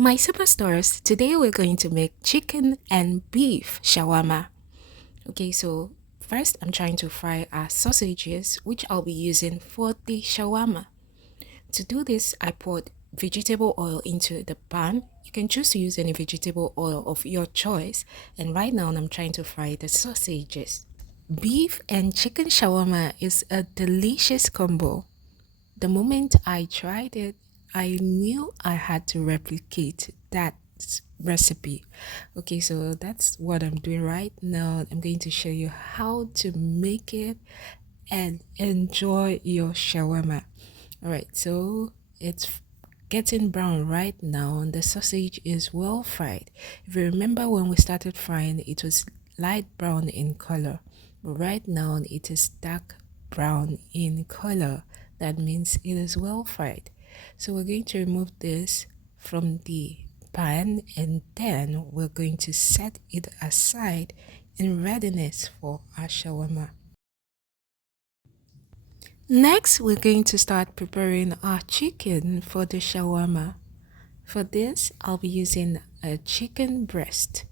My superstars, today we're going to make chicken and beef shawarma. Okay, so first I'm trying to fry our sausages, which I'll be using for the shawarma. To do this, I poured vegetable oil into the pan. You can choose to use any vegetable oil of your choice. And right now I'm trying to fry the sausages. Beef and chicken shawarma is a delicious combo. The moment I tried it, I knew I had to replicate that recipe. Okay, so that's what I'm doing right now. I'm going to show you how to make it and enjoy your shawarma. All right, so it's getting brown right now and the sausage is well fried. If you remember when we started frying, it was light brown in color, but right now it is dark brown in color. That means it is well fried. So we're going to remove this from the pan and then we're going to set it aside in readiness for our shawarma. Next, we're going to start preparing our chicken for the shawarma. For this, I'll be using a chicken breast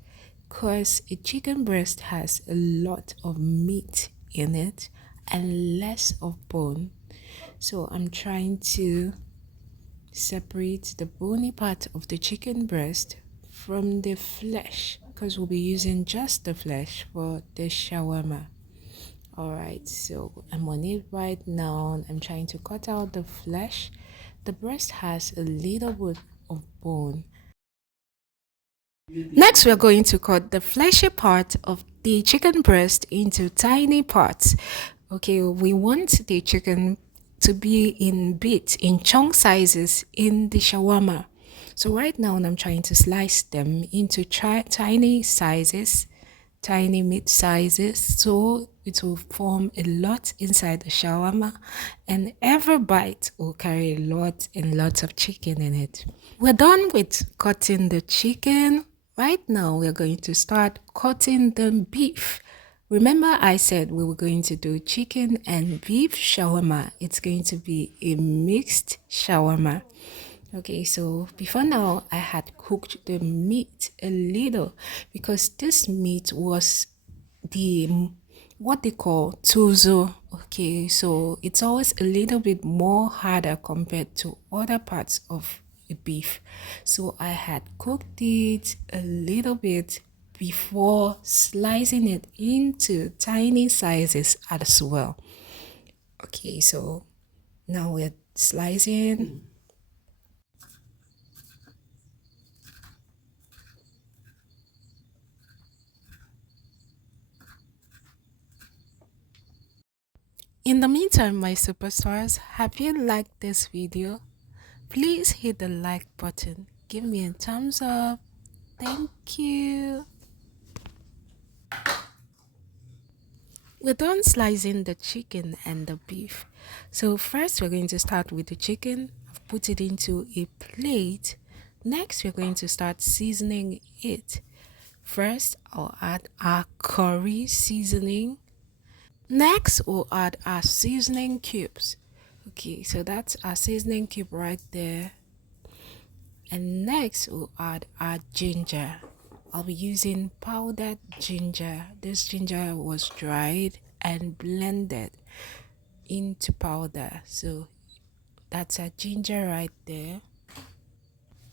because a chicken breast has a lot of meat in it and less of bone. So I'm trying to separate the bony part of the chicken breast from the flesh because we'll be using just the flesh for the shawarma. All right, so I'm on it right now. I'm trying to cut out the flesh. The breast has a little bit of bone. Next, we're going to cut the fleshy part of the chicken breast into tiny parts. Okay, we want the chicken to be in bits, in chunk sizes in the shawarma. So right now, I'm trying to slice them into tiny sizes, tiny meat sizes, so it will form a lot inside the shawarma, and every bite will carry a lot and lots of chicken in it. We're done with cutting the chicken. Right now, we're going to start cutting the beef. Remember, I said we were going to do chicken and beef shawarma. It's going to be a mixed shawarma. Okay, so before now, I had cooked the meat a little because this meat was the what they call tuzo. Okay, so it's always a little bit more harder compared to other parts of the beef. So I had cooked it a little bit before slicing it into tiny sizes as well. Okay, so now we're slicing. In the meantime, my superstars, have you liked this video? Please hit the like button. Give me a thumbs up. Thank you. We're done slicing the chicken and the beef. So first we're going to start with the chicken. I've put it into a plate. Next we're going to start seasoning it. First I'll add our curry seasoning. Next we'll add our seasoning cubes. Okay, so that's our seasoning cube right there. And next we'll add our ginger. I'll be using powdered ginger. This ginger was dried and blended into powder. So that's a ginger right there.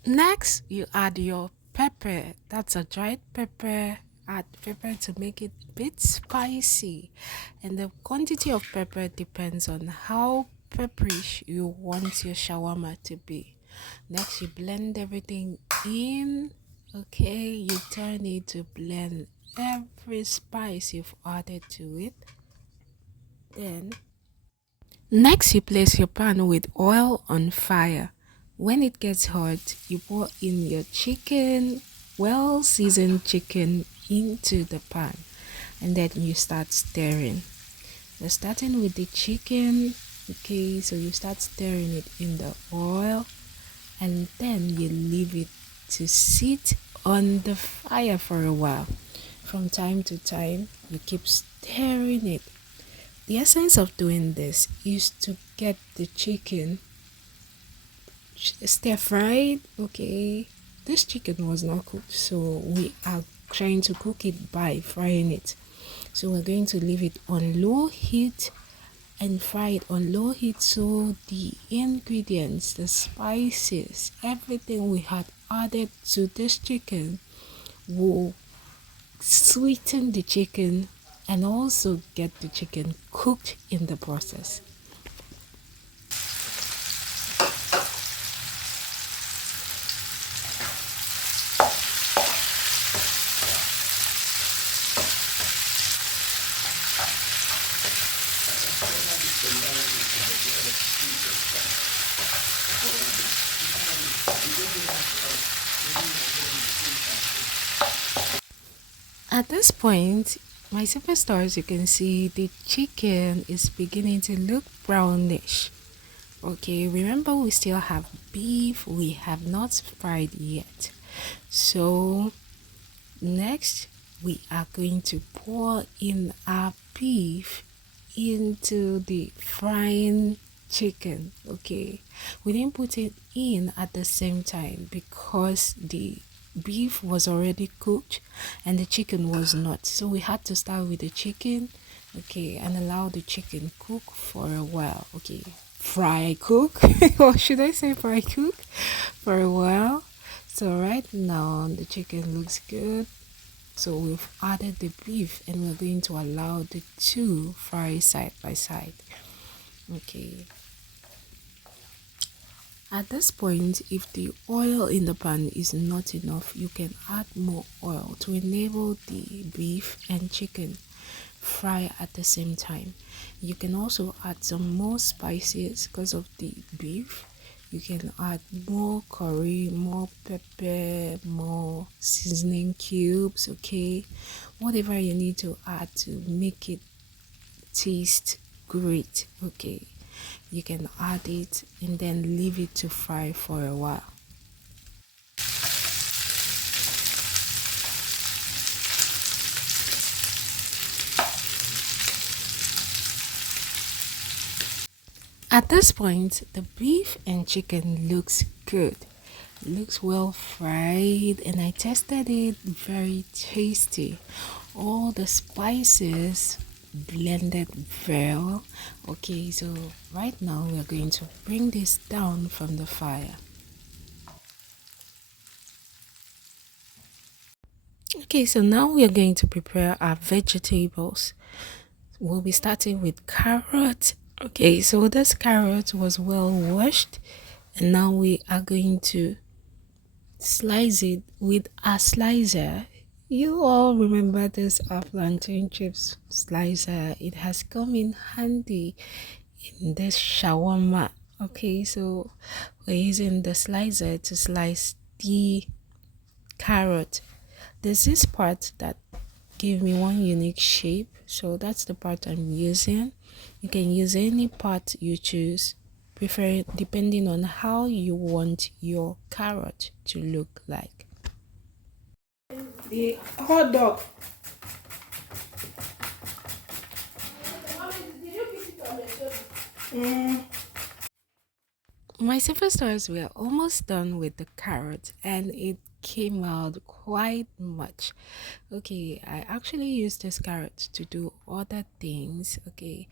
Next, you add your pepper. That's a dried pepper. Add pepper to make it a bit spicy. And the quantity of pepper depends on how pepperish you want your shawarma to be. Next, you blend everything in. Okay, you turn it to blend every spice you've added to it. Then next, you place your pan with oil on fire. When it gets hot, you pour in your chicken, well seasoned chicken, into the pan and then you start stirring. You're starting with the chicken, okay, so you start stirring it in the oil and then you leave it to sit on the fire for a while. From time to time, you keep stirring it. The essence of doing this is to get the chicken stir fried, okay, this chicken was not cooked, so we are trying to cook it by frying it. So we're going to leave it on low heat and fry it on low heat, so the ingredients, the spices, everything we had added to this chicken will sweeten the chicken and also get the chicken cooked in the process. At this point, my superstars, you can see the chicken is beginning to look brownish. Okay, remember we still have beef we have not fried yet. So next we are going to pour in our beef into the frying chicken. Okay, we didn't put it in at the same time because the beef was already cooked and the chicken was not, so we had to start with the chicken, okay, and allow the chicken cook for a while. Okay, fry cook or should I say fry cook for a while. So right now the chicken looks good, so we've added the beef and we're going to allow the two fry side by side. Okay. At this point, if the oil in the pan is not enough, you can add more oil to enable the beef and chicken fry at the same time. You can also add some more spices because of the beef. You can add more curry, more pepper, more seasoning cubes, okay? Whatever you need to add to make it taste great, okay? You can add it and then leave it to fry for a while. At this point, the beef and chicken looks good. Looks well fried and I tested it, very tasty. All the spices blended well. Okay, so right now we're going to bring this down from the fire. Okay, so now we are going to prepare our vegetables. We'll be starting with carrot. Okay, so this carrot was well washed and now we are going to slice it with a slicer. You all remember this plantain chips slicer. It has come in handy in this shawarma. Okay, so we're using the slicer to slice the carrot. There's this part that gave me one unique shape, so that's the part I'm using. You can use any part you choose, prefer depending on how you want your carrot to look like. The hot dog. My silver stars were almost done with the carrot and it came out quite much. Okay, I actually used this carrot to do other things. Okay,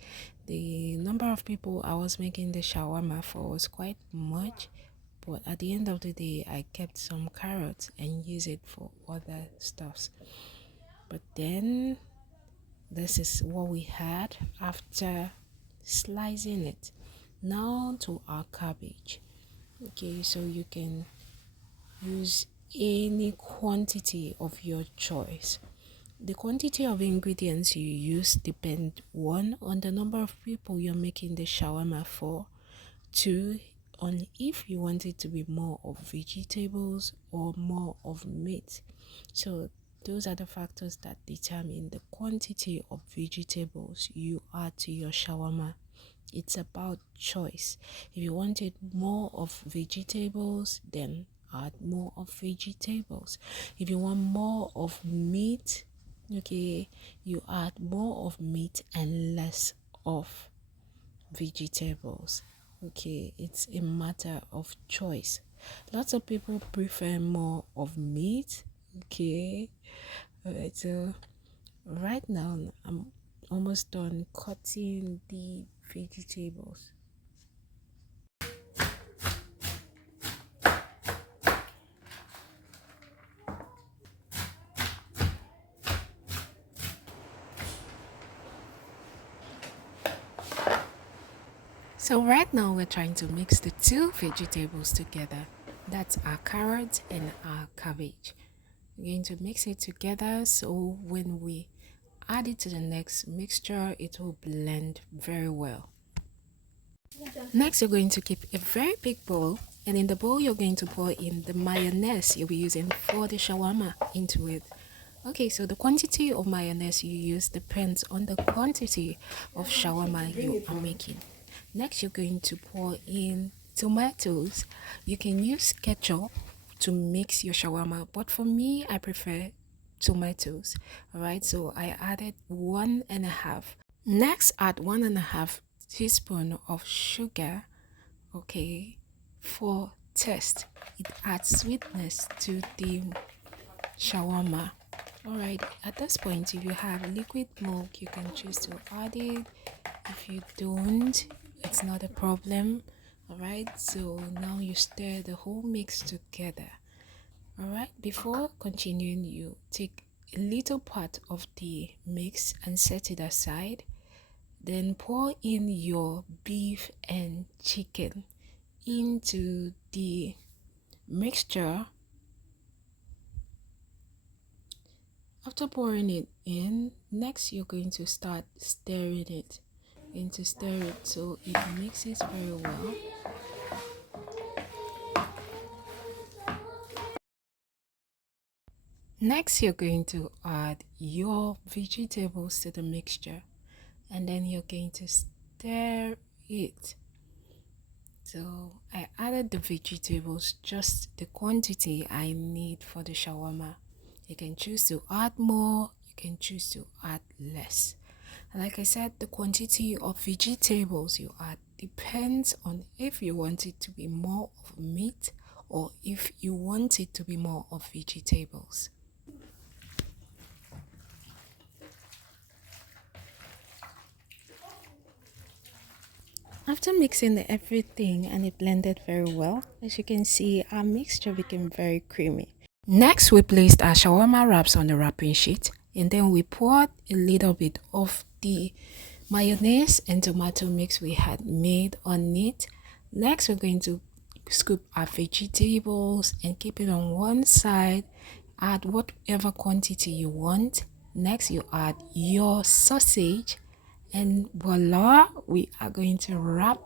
the number of people I was making the shawarma for was quite much, but at the end of the day, I kept some carrots and used it for other stuffs. But then this is what we had after slicing it. Now to our cabbage. Okay, so you can use any quantity of your choice. The quantity of ingredients you use depend one on the number of people you're making the shawarma for, two on if you want it to be more of vegetables or more of meat. So those are the factors that determine the quantity of vegetables you add to your shawarma. It's about choice. If you wanted more of vegetables, then add more of vegetables. If you want more of meat, okay, you add more of meat and less of vegetables. Okay, it's a matter of choice. Lots of people prefer more of meat. Okay. Alright, so right now I'm almost done cutting the vegetables. So right now we're trying to mix the two vegetables together. That's our carrot and our cabbage. We're going to mix it together so when we add it to the next mixture, it will blend very well. Next, you're going to keep a very big bowl, and in the bowl, you're going to pour in the mayonnaise you'll be using for the shawarma into it. Okay, so the quantity of mayonnaise you use depends on the quantity of shawarma you are making. Next, you're going to pour in tomatoes. You can use ketchup to mix your shawarma, but for me, I prefer tomatoes. All right, so I added 1.5. Next, add 1.5 teaspoon of sugar, okay, for taste. It adds sweetness to the shawarma. Alright, at this point, if you have liquid milk, you can choose to add it. If you don't, it's not a problem. Alright, so now you stir the whole mix together. Alright, before continuing, you take a little part of the mix and set it aside. Then pour in your beef and chicken into the mixture. After pouring it in, next you're going to start stirring it. To stir it so it mixes very well. Next, you're going to add your vegetables to the mixture, and then you're going to stir it. So I added the vegetables, just the quantity I need for the shawarma. You can choose to add more, you can choose to add less. And like I said, the quantity of vegetables you add depends on if you want it to be more of meat or if you want it to be more of vegetables. After mixing everything and it blended very well, as you can see, our mixture became very creamy. Next, we placed our shawarma wraps on the wrapping sheet, and then we poured a little bit of the mayonnaise and tomato mix we had made on it. Next, we're going to scoop our vegetables and keep it on one side. Add whatever quantity you want. Next, you add your sausage, and voila, we are going to wrap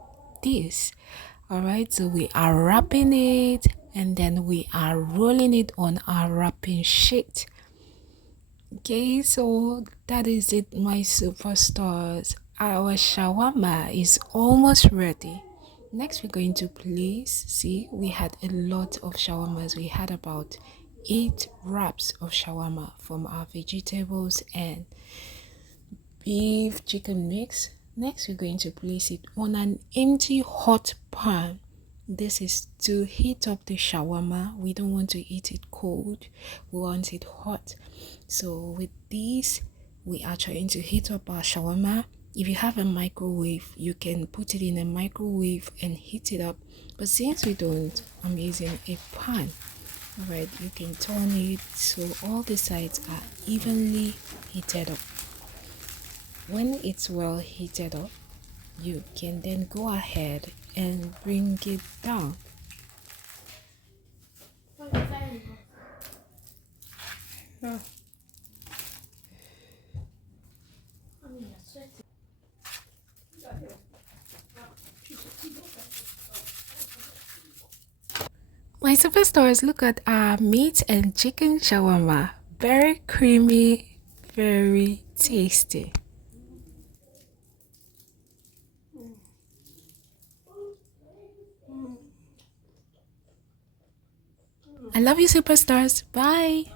this. All right, so we are wrapping it and then we are rolling it on our wrapping sheet. Okay, so that is it, my superstars. Our shawarma is almost ready. Next, we're going to place, see, we had a lot of shawarmas. We had about 8 wraps of shawarma from our vegetables and beef chicken mix. Next, we're going to place it on an empty hot pan. This is to heat up the shawarma. We don't want to eat it cold, we want it hot. So with this, we are trying to heat up our shawarma. If you have a microwave, you can put it in a microwave and heat it up, but since we don't, I'm using a pan. Alright, you can turn it so all the sides are evenly heated up. When it's well heated up, you can then go ahead and bring it down. My superstars, look at our meat and chicken shawarma. Very creamy, very tasty. I love you, superstars. Bye.